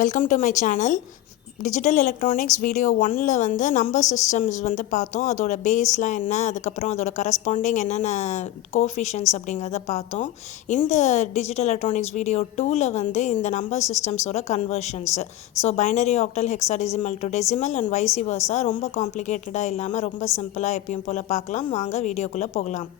Welcome to my channel. Digital Electronics video 1ல வந்து number systems வந்து பார்த்தோம். அதோட பேஸ்லாம் என்ன, அதுக்கப்புறம் அதோட கரஸ்பாண்டிங் என்னென்ன கோஎஃபிஷியன்ட்ஸ் அப்படிங்கிறத பார்த்தோம். இந்த டிஜிட்டல் எலக்ட்ரானிக்ஸ் வீடியோ 2ல வந்து இந்த நம்பர் சிஸ்டம்ஸோட conversions, so binary octal hexadecimal to decimal and vice versa ரொம்ப காம்ப்ளிகேட்டடாக இல்லாமல் ரொம்ப சிம்பிளாக எப்பயும் போல் பார்க்கலாம். வாங்க வீடியோக்குள்ளே போகலாம்.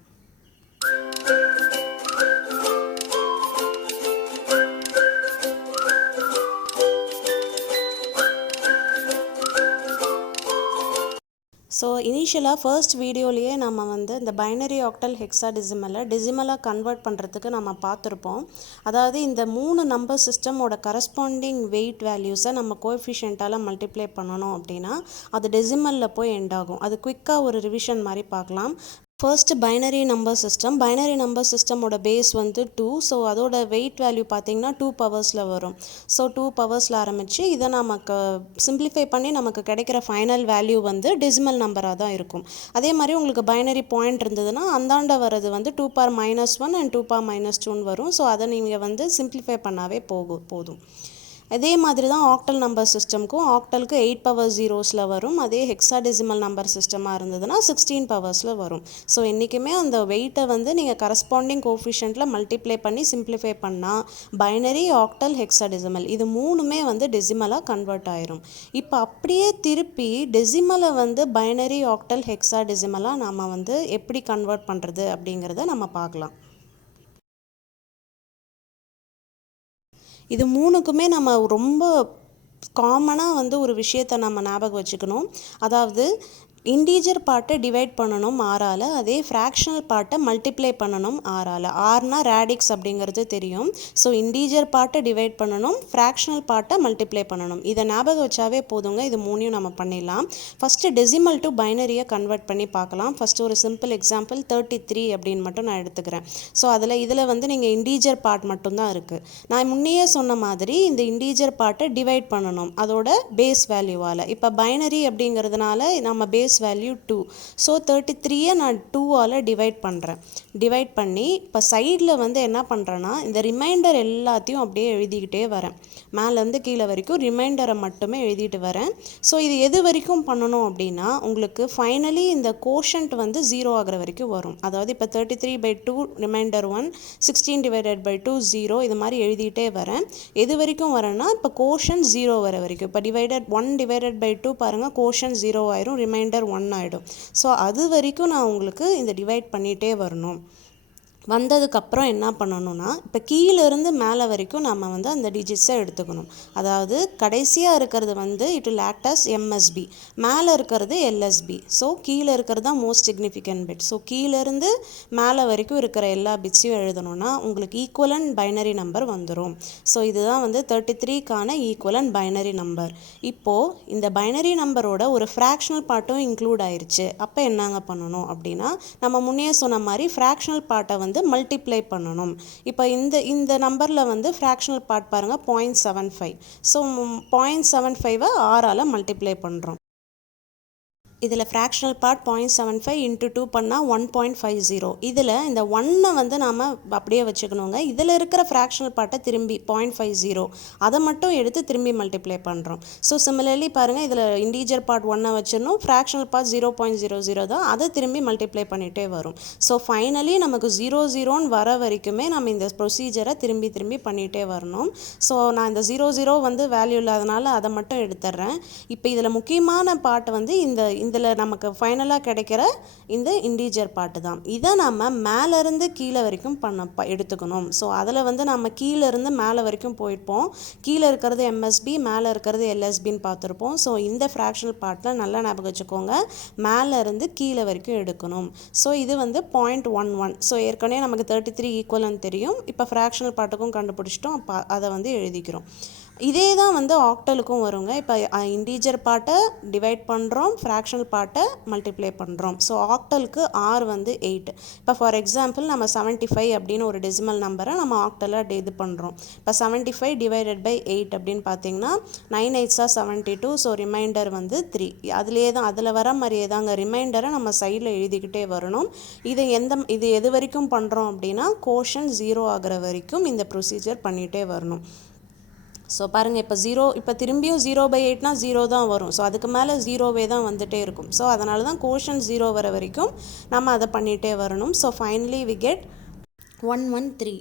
ஸோ இனிஷியலாக ஃபர்ஸ்ட் வீடியோலேயே நம்ம வந்து இந்த பைனரி ஆக்டல் ஹெக்ஸாடெசிமலை டெசிமலாக கன்வெர்ட் பண்ணுறதுக்கு நம்ம பார்த்துருப்போம். அதாவது இந்த 3 நம்பர் சிஸ்டமோட கரஸ்பாண்டிங் வெயிட் வேல்யூஸை நம்ம கோஎஃபிஷியன்ட்டால் மல்டிப்ளை பண்ணணும் அப்படின்னா அது டெசிமலில் போய் எண்ட் ஆகும். அது குயிக்காக ஒரு ரிவிஷன் மாதிரி பார்க்கலாம். ஃபர்ஸ்ட் பைனரி நம்பர் சிஸ்டமோட பேஸ் வந்து 2. ஸோ அதோட வெயிட் வேல்யூ பார்த்திங்கன்னா 2 பவர்ஸில் வரும். ஸோ 2 பவர்ஸில் ஆரம்பித்து இதை நமக்கு சிம்பிளிஃபை பண்ணி நமக்கு கிடைக்கிற ஃபைனல் வேல்யூ வந்து டெசிமல் நம்பராக தான் இருக்கும். அதே மாதிரி உங்களுக்கு பைனரி பாயிண்ட் இருந்ததுன்னா அந்தாண்ட வர்றது வந்து 2 power -1 அண்ட் 2 power -2 வரும். ஸோ அதை நீங்கள் வந்து சிம்பிளிஃபை பண்ணாவே போதும். அதே மாதிரி தான் ஆக்டல் நம்பர் சிஸ்டம்க்கும் ஆக்டலுக்கு 8 power zeros வரும். அதே ஹெக்ஸாடெசிமல் நம்பர் சிஸ்டமாக இருந்ததுன்னா 16 பவர்ஸில் வரும். ஸோ என்றைக்குமே அந்த வெயிட்டை வந்து நீங்கள் கரஸ்பாண்டிங் கோஎஃபிஷியன்ட்டில் மல்டிப்ளை பண்ணி சிம்பிளிஃபை பண்ணால் பைனரி ஆக்டல் ஹெக்ஸாடெசிமல் இது மூணுமே வந்து டெசிமலாக கன்வெர்ட் ஆயிரும். இப்போ அப்படியே திருப்பி டெசிமலை வந்து பைனரி ஆக்டல் ஹெக்ஸாடெசிமலாக நம்ம வந்து எப்படி கன்வெர்ட் பண்ணுறது அப்படிங்கிறத நம்ம பார்க்கலாம். இது மூணுக்குமே நம்ம ரொம்ப காமனாக வந்து ஒரு விஷயத்தை நம்ம ஞாபகம் வச்சுக்கணும். அதாவது இன்டீஜர் பார்ட்டை டிவைட் பண்ணணும் ஆறால், அதே ஃப்ராக்ஷனல் பார்ட்டை மல்டிப்ளை பண்ணணும் ஆறால். ஆர்னா ரேடிக்ஸ் அப்படிங்கிறது தெரியும். ஸோ இன்டீஜர் பார்ட்டை டிவைட் பண்ணணும், ஃப்ராக்ஷனல் பார்ட்டை மல்டிப்ளை பண்ணணும். இதை ஞாபகம் வச்சாவே போதுங்க. இது மூணையும் நம்ம பண்ணிடலாம். ஃபஸ்ட்டு டெசிமல் டு பைனரியை கன்வெர்ட் பண்ணி பார்க்கலாம். ஃபஸ்ட்டு ஒரு சிம்பிள் எக்ஸாம்பிள் 33 அப்படின்னு மட்டும் நான் எடுத்துக்கிறேன். ஸோ இதில் வந்து நீங்கள் இன்டீஜர் பார்ட் மட்டும்தான் இருக்குது. நான் முன்னையே சொன்ன மாதிரி இந்த இன்டீஜர் பார்ட்டை டிவைட் பண்ணணும் அதோட பேஸ் வேல்யூவால். இப்போ பைனரி அப்படிங்கிறதுனால நம்ம பேஸ் வேல்யூ 2. ஸோ 33 நான் 2ஆல் டிவைட் பண்ணி இப்போ சைடில் வந்து என்ன பண்ணுறேன்னா இந்த ரிமைண்டர் எல்லாத்தையும் அப்படியே எழுதிக்கிட்டே வரேன். மேலேருந்து கீழே வரைக்கும் ரிமைண்டரை மட்டுமே எழுதிட்டு வரேன். ஸோ இது எது வரைக்கும் பண்ணணும் அப்படின்னா உங்களுக்கு ஃபைனலி இந்த கோஷன்ட் வந்து 0 ஆகிற வரைக்கும் வரும். அதாவது இப்போ 33/2 ரிமைண்டர் 1, 16/2 0 இது மாதிரி எழுதிட்டே வரேன். எது வரைக்கும் வரேன்னா இப்போ கோஷன்ட் 0 வர வரைக்கும். இப்போ 1/2 பாருங்கள், கோஷன்ட் 0 ஆயிரும், ரிமைண்டர் 1 ஆகிடும். ஸோ அது வரைக்கும் நான் உங்களுக்கு இந்த டிவைட் பண்ணிகிட்டே வரணும். வந்ததுக்கப்புறம் என்ன பண்ணணும்னா இப்போ கீழேருந்து மேலே வரைக்கும் நம்ம வந்து அந்த டிஜிட்ஸை எடுத்துக்கணும். அதாவது கடைசியாக இருக்கிறது வந்து it will act as MSP, மேலே இருக்கிறது எல்எஸ்பி. ஸோ கீழே இருக்கிறது தான் மோஸ்ட் சிக்னிஃபிகண்ட் பிட். ஸோ கீழேருந்து மேலே வரைக்கும் இருக்கிற எல்லா பிட்ஸையும் எழுதணும்னா உங்களுக்கு ஈக்குவலன்ட் பைனரி நம்பர் வந்துடும். ஸோ இதுதான் வந்து 33க்கான ஈக்குவலன்ட் பைனரி நம்பர். இப்போது இந்த பைனரி நம்பரோட ஒரு ஃப்ராக்ஷனல் பார்ட்டும் இன்க்ளூட் ஆயிடுச்சு. அப்போ என்னங்க பண்ணணும் அப்படின்னா நம்ம முன்னே சொன்ன மாதிரி ஃப்ராக்ஷனல் பார்ட்டை வந்து மல்டிப்ளை பண்ணணும். இப்போ இந்த நம்பரில் வந்து ஃப்ராக்ஷனல் பார்ட் பாருங்கள் 0.75. ஸோ 0.75 ஆறால் மல்டிப்ளை பண்ணுறோம். இதில் ஃப்ராக்ஷனல் பார்ட் 0.75 × 2 பண்ணால் 1.50. இதில் இந்த 1 வந்து நாம் அப்படியே வச்சுக்கணுங்க. இதில் இருக்கிற ஃப்ராக்ஷனல் பார்ட்டை திரும்பி 0.50 அதை மட்டும் எடுத்து திரும்பி மல்டிப்ளை பண்ணுறோம். ஸோ சிமிலர்லி பாருங்கள், இதில் இன்டீஜர் பார்ட் 1 வச்சிடணும், ஃப்ராக்ஷனல் பார்ட் 0.00 தான், அதை திரும்பி மல்டிப்ளை பண்ணிகிட்டே வரும். ஸோ ஃபைனலி நமக்கு 0 வர வரைக்குமே நம்ம இந்த ப்ரொசீஜரை திரும்பி பண்ணிகிட்டே வரணும். ஸோ நான் இந்த 0 வந்து வேல்யூ இல்லாதனால அதை மட்டும் எடுத்துடுறேன். இப்போ இதில் முக்கியமான பார்ட் வந்து இதில் நமக்கு ஃபைனலாக கிடைக்கிற இந்த இன்டீஜர் பார்ட்டு தான். இதை நம்ம மேலேருந்து கீழே வரைக்கும் எடுத்துக்கணும். ஸோ அதில் வந்து நம்ம கீழேருந்து மேலே வரைக்கும் போயிருப்போம். கீழே இருக்கிறது எம்எஸ்பி, மேலே இருக்கிறது எல்எஸ்பின்னு பார்த்துருப்போம். ஸோ இந்த ஃப்ராக்ஷனல் பார்ட்டில் நல்லா ஞாபகம் வச்சுக்கோங்க, மேலேருந்து கீழே வரைக்கும் எடுக்கணும். ஸோ இது வந்து 0.11. ஸோ ஏற்கனவே நமக்கு 33 ஈக்குவல்னு தெரியும். இப்போ ஃப்ராக்ஷனல் பார்ட்டுக்கும் கண்டுபிடிச்சிட்டோம். அதை வந்து எழுதிக்கிறோம். இதே தான் வந்து ஆக்டலுக்கும் வருங்க. இப்போ இன்டீஜர் பார்ட்டை டிவைட் பண்ணுறோம், ஃப்ராக்ஷனல் பார்ட்டை மல்டிப்ளை பண்ணுறோம். ஸோ ஆக்டலுக்கு ஆர் வந்து 8. இப்போ ஃபார் எக்ஸாம்பிள் நம்ம 75 அப்படின்னு ஒரு டெசிமல் நம்பரை நம்ம ஆக்டலாக இது பண்ணுறோம். இப்போ 75/8 அப்படின்னு பார்த்தீங்கன்னா 9 8s are 72. ஸோ ரிமைண்டர் வந்து 3. அதில் வர மாதிரியே தாங்க ரிமைண்டரை நம்ம சைடில் எழுதிக்கிட்டே வரணும். இது எது வரைக்கும் பண்ணுறோம் அப்படின்னா கோஷன் 0 ஆகிற வரைக்கும் இந்த ப்ரொசீஜர் பண்ணிகிட்டே வரணும். ஸோ பாருங்கள் இப்போ 0 இப்போ திரும்பியும் 0/8னா 0 தான் வரும். ஸோ அதுக்கு மேலே 0வே தான் வந்துகிட்டே இருக்கும். ஸோ அதனால தான் கோஷன் 0 வர வரைக்கும் நம்ம அதை பண்ணிகிட்டே வரணும். So finally we get 113.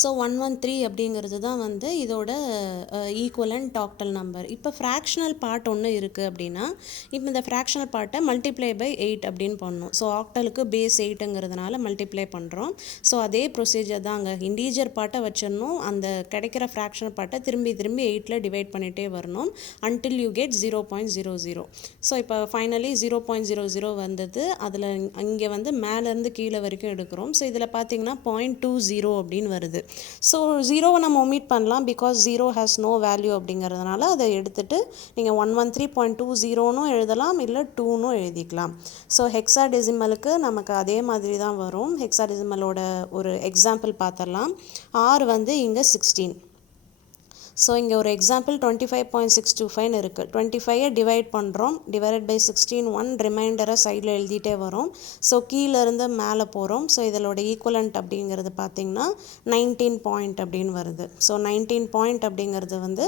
So 113 அப்படிங்கிறது தான் வந்து இதோட ஈக்குவலண்ட் ஆக்டல் நம்பர். இப்போ ஃப்ராக்ஷனல் பார்ட் ஒன்று இருக்குது அப்படின்னா இப்போ இந்த ஃப்ராக்ஷனல் பார்ட்டை மல்டிப்ளை பை 8 அப்படின்னு பண்ணணும். ஸோ ஆக்டலுக்கு பேஸ் 8ங்கிறதுனால மல்டிப்ளை பண்ணுறோம். ஸோ அதே ப்ரொசீஜர் தான் அங்கே இண்டீஜர் பார்ட்டை வச்சிடணும். அந்த கிடைக்கிற ஃப்ராக்ஷனல் பார்ட்டை திரும்பி 8ல் டிவைட் பண்ணிகிட்டே வரணும் அன்டில் யூ கெட் 0.00. ஸோ இப்போ ஃபைனலி 0.00 வந்தது. அதில் இங்கே வந்து மேலேருந்து கீழே வரைக்கும் எடுக்கிறோம். ஸோ இதில் பார்த்தீங்கன்னா 0.20 அப்படின்னு வருது. ஸோ 0வை நம்ம ஒமிட் பண்ணலாம் பிகாஸ் 0 ஹேஸ் நோ வேல்யூ அப்படிங்கிறதுனால அதை எடுத்துகிட்டு நீங்கள் 113.20ன்னு எழுதலாம், இல்லை 2ன்னு எழுதிக்கலாம். ஸோ ஹெக்ஸாடெசிமலுக்கு நமக்கு அதே மாதிரி தான் வரும். ஹெக்ஸாடெசிமலோட ஒரு எக்ஸாம்பிள் பார்த்துடலாம். R வந்து இங்கே 16. ஸோ இங்கே ஒரு எக்ஸாம்பிள் 25.625 இருக்குது. 25ஐ டிவைட் பண்ணுறோம். டிவைடட் பை 16 1 ரிமைண்டரை சைடில் எழுதிட்டே வரும். ஸோ கீழேருந்து மேலே போகிறோம். ஸோ இதோட ஈக்குவலண்ட் அப்படிங்கிறது பார்த்திங்கன்னா 19 பாயிண்ட் அப்படின்னு வருது. ஸோ 19 பாயிண்ட் அப்படிங்கிறது வந்து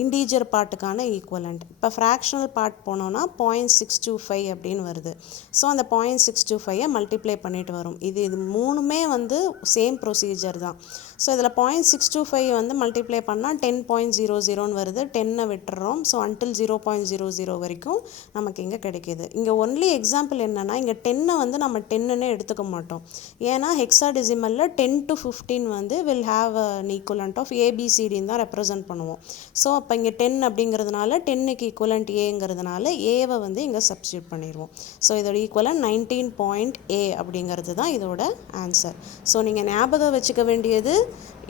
இண்டீஜர் பார்ட்டுக்கான ஈக்குவலண்ட். இப்போ ஃப்ராக்ஷனல் பார்ட் போனோன்னா 0.625 அப்படின்னு வருது. ஸோ அந்த 0.625ஐ மல்டிப்ளை பண்ணிட்டு வரும். இது மூணுமே வந்து சேம் ப்ரொசீஜர் தான். ஸோ இதில் 0.625 வந்து மல்டிப்ளை பண்ணால் 10.00ன்னு வருது. 10ஐ விட்டுறோம். ஸோ அன்டில் 0.00 வரைக்கும் நமக்கு இங்கே கிடைக்கிது. இங்கே ஒன்லி எக்ஸாம்பிள் என்னென்னா இங்கே 10ஐ வந்து நம்ம 10ன்னு எடுத்துக்க மாட்டோம். ஏன்னா ஹெக்ஸாடெசிமலில் 10 to 15 வந்து will have an equivalent of ஏபிசிடின்னு தான் ரெப்ரசன்ட் பண்ணுவோம். ஸோ அப்போ இங்கே 10 அப்படிங்கிறதுனால 10க்கு ஈக்குவலண்ட் ஏங்கிறதுனால ஏவை வந்து இங்கே சப்ஸ்டியூட் பண்ணிடுவோம். ஸோ இதோட ஈக்குவலண்ட் 19.A அப்படிங்கிறது தான் இதோட ஆன்சர். ஸோ நீங்கள் ஞாபகம் வச்சுக்க வேண்டியது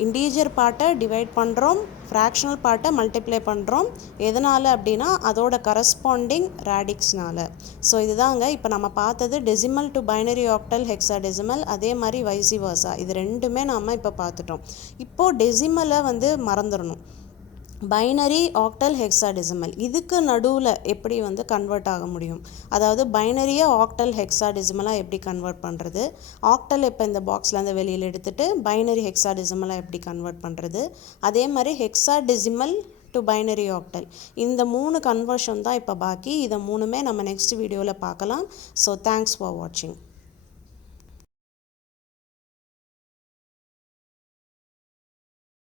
இண்டீஜர் பார்ட்டை டிவைட் பண்ணுறோம், ஃப்ராக்ஷனல் பார்ட்டை மல்டிப்ளை பண்ணுறோம். எதனால் அப்படின்னா அதோட கரஸ்பாண்டிங் ரேடிக்ஸ்னால். ஸோ இதுதாங்க இப்போ நம்ம பார்த்தது decimal to binary octal hexadecimal, அதே மாதிரி வைசி வர்சா. இது ரெண்டுமே நாம் இப்போ பார்த்துட்டோம். இப்போது டெசிமலை வந்து மறந்துடணும். பைனரி ஆக்டல் ஹெக்ஸாடெசிமல் இதுக்கு நடுவில் எப்படி வந்து கன்வெர்ட் ஆக முடியும், அதாவது பைனரியை ஆக்டல் ஹெக்ஸாடெசிமலாக எப்படி கன்வெர்ட் பண்ணுறது, ஆக்டல் இப்போ இந்த பாக்ஸ்லேருந்து வெளியில் எடுத்துகிட்டு பைனரி ஹெக்ஸாடெசிமலாக எப்படி கன்வெர்ட் பண்ணுறது, அதே மாதிரி ஹெக்ஸாடெசிமல் டு பைனரி ஆக்டல், இந்த 3 கன்வர்ஷன் தான் இப்போ பாக்கி. இதை மூணுமே நம்ம நெக்ஸ்ட் வீடியோவில் பார்க்கலாம். ஸோ தேங்க்ஸ் ஃபார் வாட்சிங்.